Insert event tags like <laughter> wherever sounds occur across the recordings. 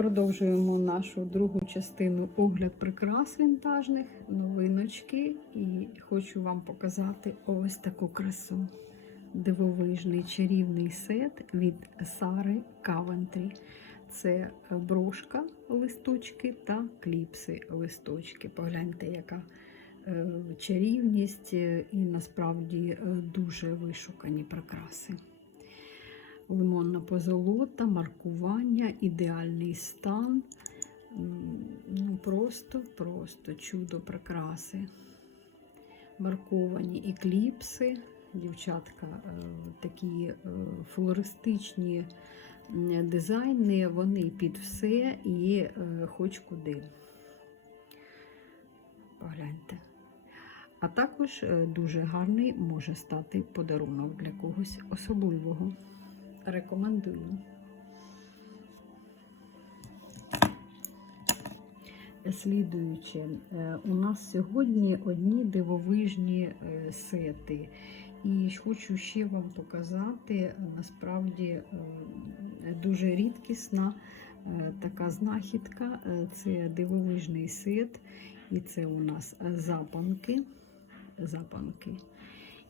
Продовжуємо нашу другу частину огляд прикрас вінтажних, новиночки. І хочу вам показати ось таку красу. Дивовижний чарівний сет від Сари Кавентрі. Це брошка листочки та кліпси листочки. Погляньте, яка е, чарівність е, і насправді е, дуже вишукані прикраси. Лимонна позолота, маркування, ідеальний стан. Ну, просто, просто чудо прикраси. Марковані екліпси. Дівчатка, е, такі е, флористичні дизайни, вони під все і е, хоч куди. Погляньте. А також дуже гарний може стати подарунок для когось особливого. Рекомендую. Слідуючи, е, у нас сьогодні одні дивовижні е, сети. І хочу ще вам показати е, насправді дуже рідкісна така знахідка. Це дивовижний сет, і це у нас запанки. запанки.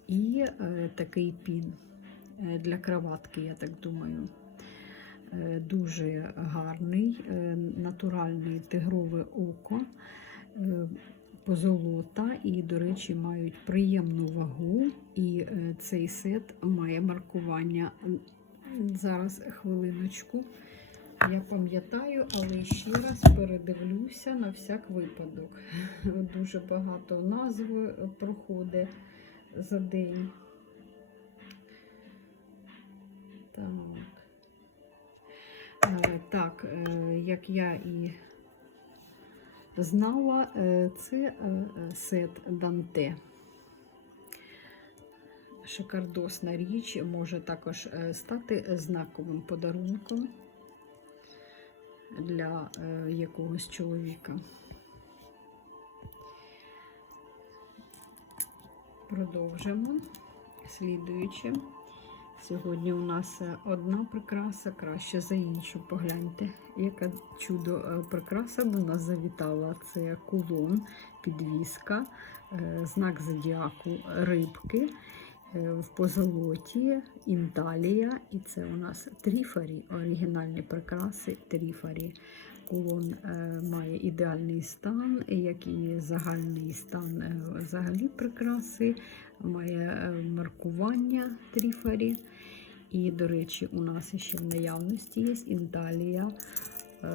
І такий пін для кроватки, я так думаю. Е, Дуже гарний, е, натуральний тигрове око, е, позолота і, до речі, мають приємну вагу. І е, цей сет має маркування. Зараз хвилиночку. Я пам'ятаю, але ще раз передивлюся на всяк випадок. <laughs> Дуже багато назв проходить за день. Так. Е, Так, е, як я і знала, е, це сет Данте. Шикардосна річ може також стати знаковим подарунком для якогось чоловіка. Продовжимо. Слідуючи. Сьогодні у нас е, одна прикраса краще за іншу. Погляньте, яка чудо е, прикраса до нас завітала. Це кулон, підвіска, е, знак зодіаку рибки в позолоті, інталія. І це у нас тріфарі, оригінальні прикраси тріфарі. Кулон е, має ідеальний стан, як і загальний стан е, взагалі прикраси, має е, маркування тріфарі. І, до речі, у нас ще в наявності є інталія